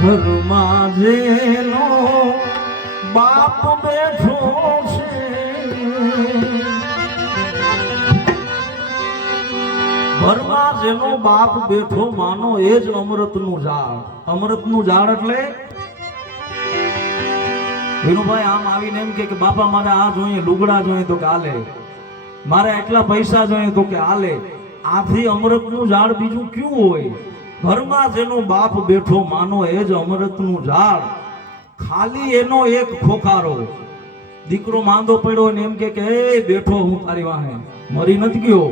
ઘરમાં જેનો બાપ બેઠો છે, ઘરમાં જેનો બાપ બેઠો માનો એ જ અમૃતનું ઝાડ. અમૃતનું ઝાડ એટલે વિનુભાઈ આમ આવીને એમ કે બાપા મારે આ જોઈએ, લુગડા જોઈએ તો કે હાલે, મારે એટલા પૈસા જોઈએ તો કે હાલે. આથી અમૃતનું ઝાડ બીજું ક્યું હોય? ઘરમાં જેનો બાપ બેઠો માનો એ જ અમૃતનું ઝાડ. ખાલી એનો એક ખોખારો, દીકરો માંદો પડ્યો ને એમ કે એ બેઠો હું તારી વાહે, મરી નથી ગયો,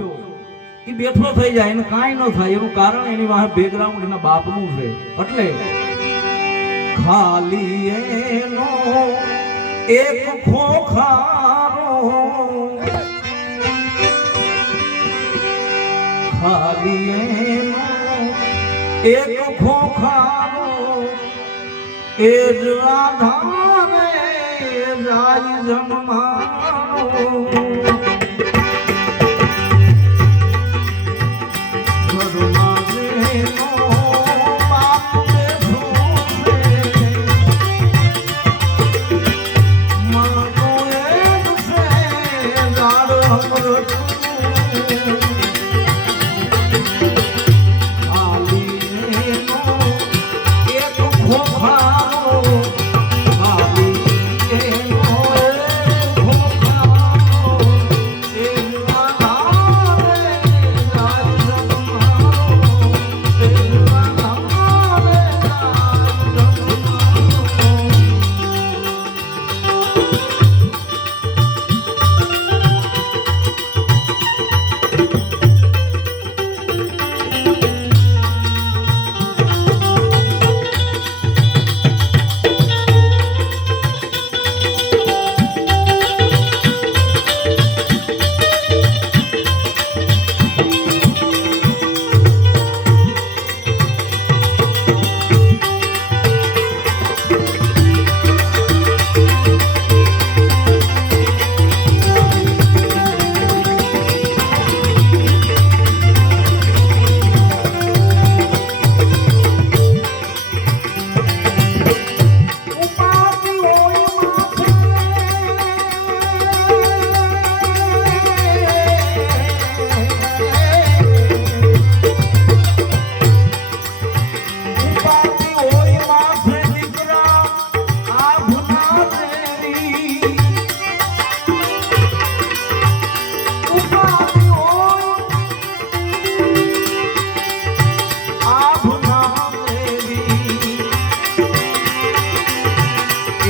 એ બેઠો થઈ જાય, એને કાંઈ ન થાય. એનું કારણ એની વાહે બેકગ્રાઉન્ડ એના બાપનું છે. એટલે ખાલી એનો એક ખોખારો, ખાલી એનો એક ખોખારો, એ જ આધારે જાય જન્મારો. ઘરમાં જેનો બાપ બેઠો છે, માનો એ જ છે ઝાડ અમૃતનું.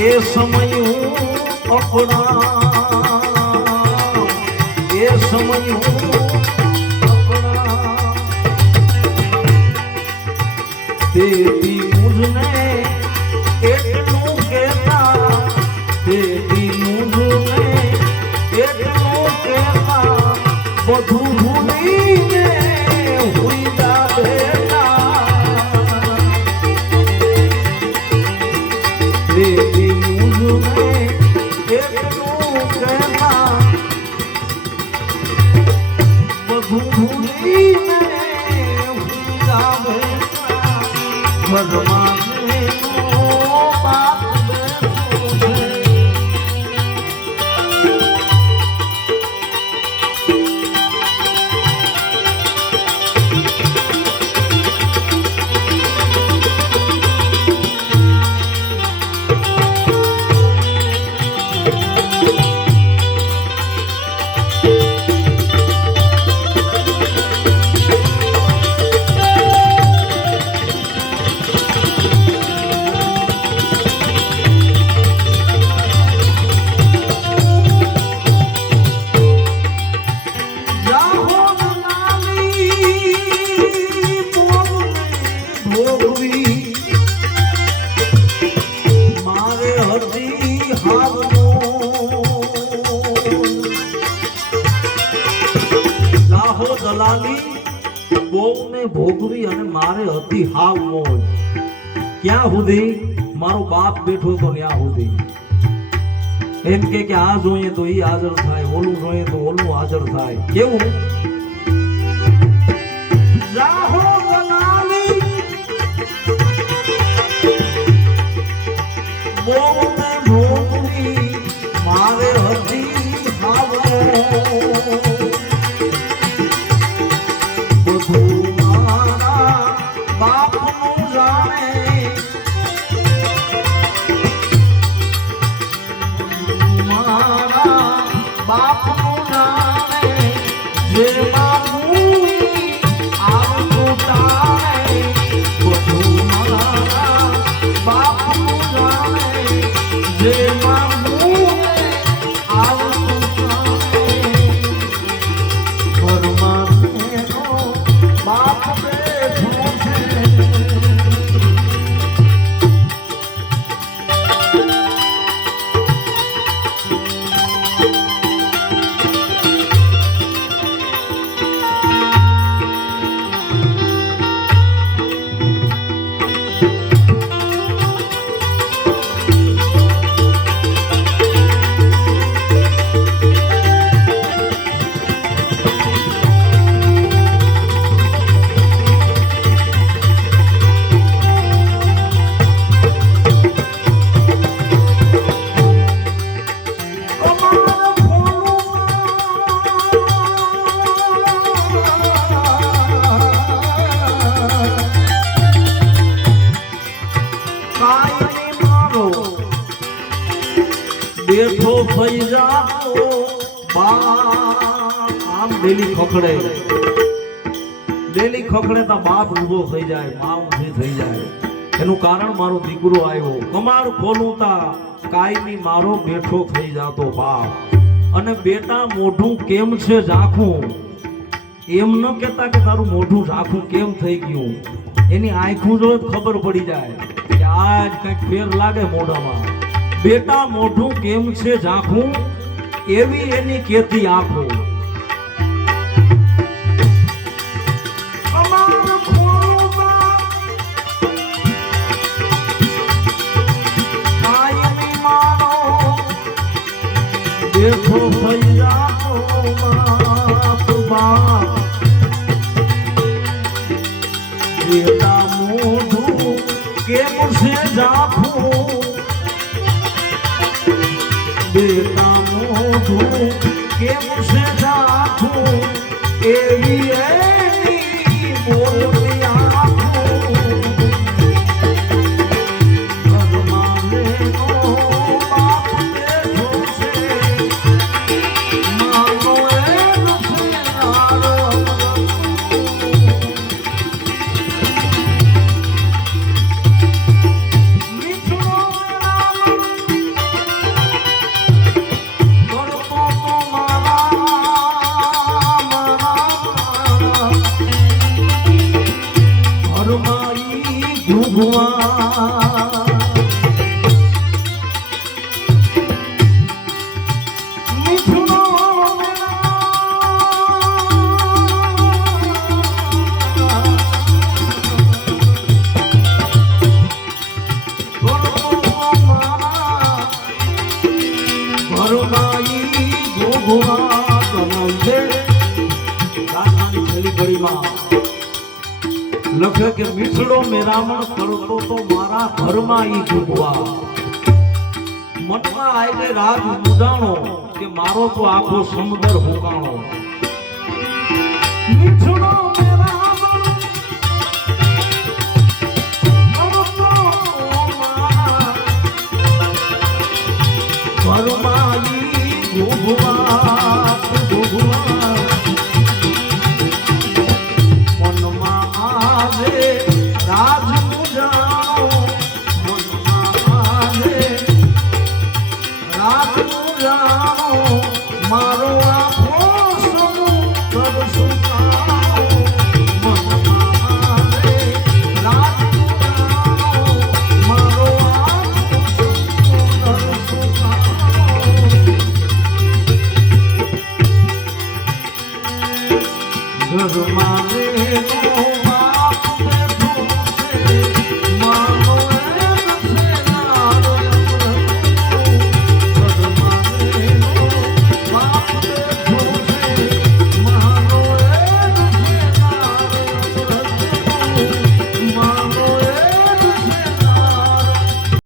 એ સમયું અપણા, એ સમયું અપણા, તેથી મુझને એટલું કહેતા, તેથી મુझને એટલું કહેતા, બધું ભૂલીને હુઈ જા બેટા. તેથી મુझને એટલું કહેતા, બધું ભૂલીને હુઈ જા બેટા. ઘરમાં જેનો બાપ બેઠો છે, બહુને ભોગવી અને મારે હતી હાવ મોજ. ક્યાં સુધી? મારો બાપ બેઠો તો ત્યાં સુધી. એમ કે આ જોઈએ તો ઈ હાજર થાય, ઓલું જોઈએ તો ઓલું હાજર થાય. કેવું? જાહો ગલાલી બોલને ભૂલી મારે હજી આવજો બધું મારા બાપનું જાણે મારા બાપનું જાણે જે માગું આવતું તાણે બધું મારા બાપનું જાણે જે માગું આવતું તાણે પરમાત્માનો બાપ બેઠો છે બેઠો થઈ જાતો બાપ આમ ડેલી ખખડે તો બાપ ઊભો થઈ જાય મા ઊભી થઈ જાય એનું કારણ મારો દીકરો આવ્યો કમાડ ખોલું તા કાયમી મારો બેઠો થઈ જાતો બાપ અને બેટા મોઢું કેમ છે ઝાખું એમ ન કહેતા કે તારું મોઢું ઝાખું કેમ થઈ ગયું એની આંખું જો ખબર પડી જાય કે આજ કંઈક ફેર લાગે મોઢામાં બેટા મોઢું કેમ છે ઝાખું એવી એની કેતી આંખો બેઠો થઈ જાતો બાપ બાપ બેટા મોઢું કેમ છે ઝાખું બેટા મોઢું કેમ છે ઝાખું એવી એની બોલતી આંખું ભગવાનેનો બાપ બેઠો છે માનો એ નથી મારો લખે કે મીઠડો મેરામણ કરતો તો મારા ઘરમાં ઈ ડૂબવા મનમાં આઈને રાત મુદાણો કે મારો તો આખો સમુદ્ર હુકાણો મીઠડો મેરામણ કરતો મારા ઘરમાં ઈ ડૂબવા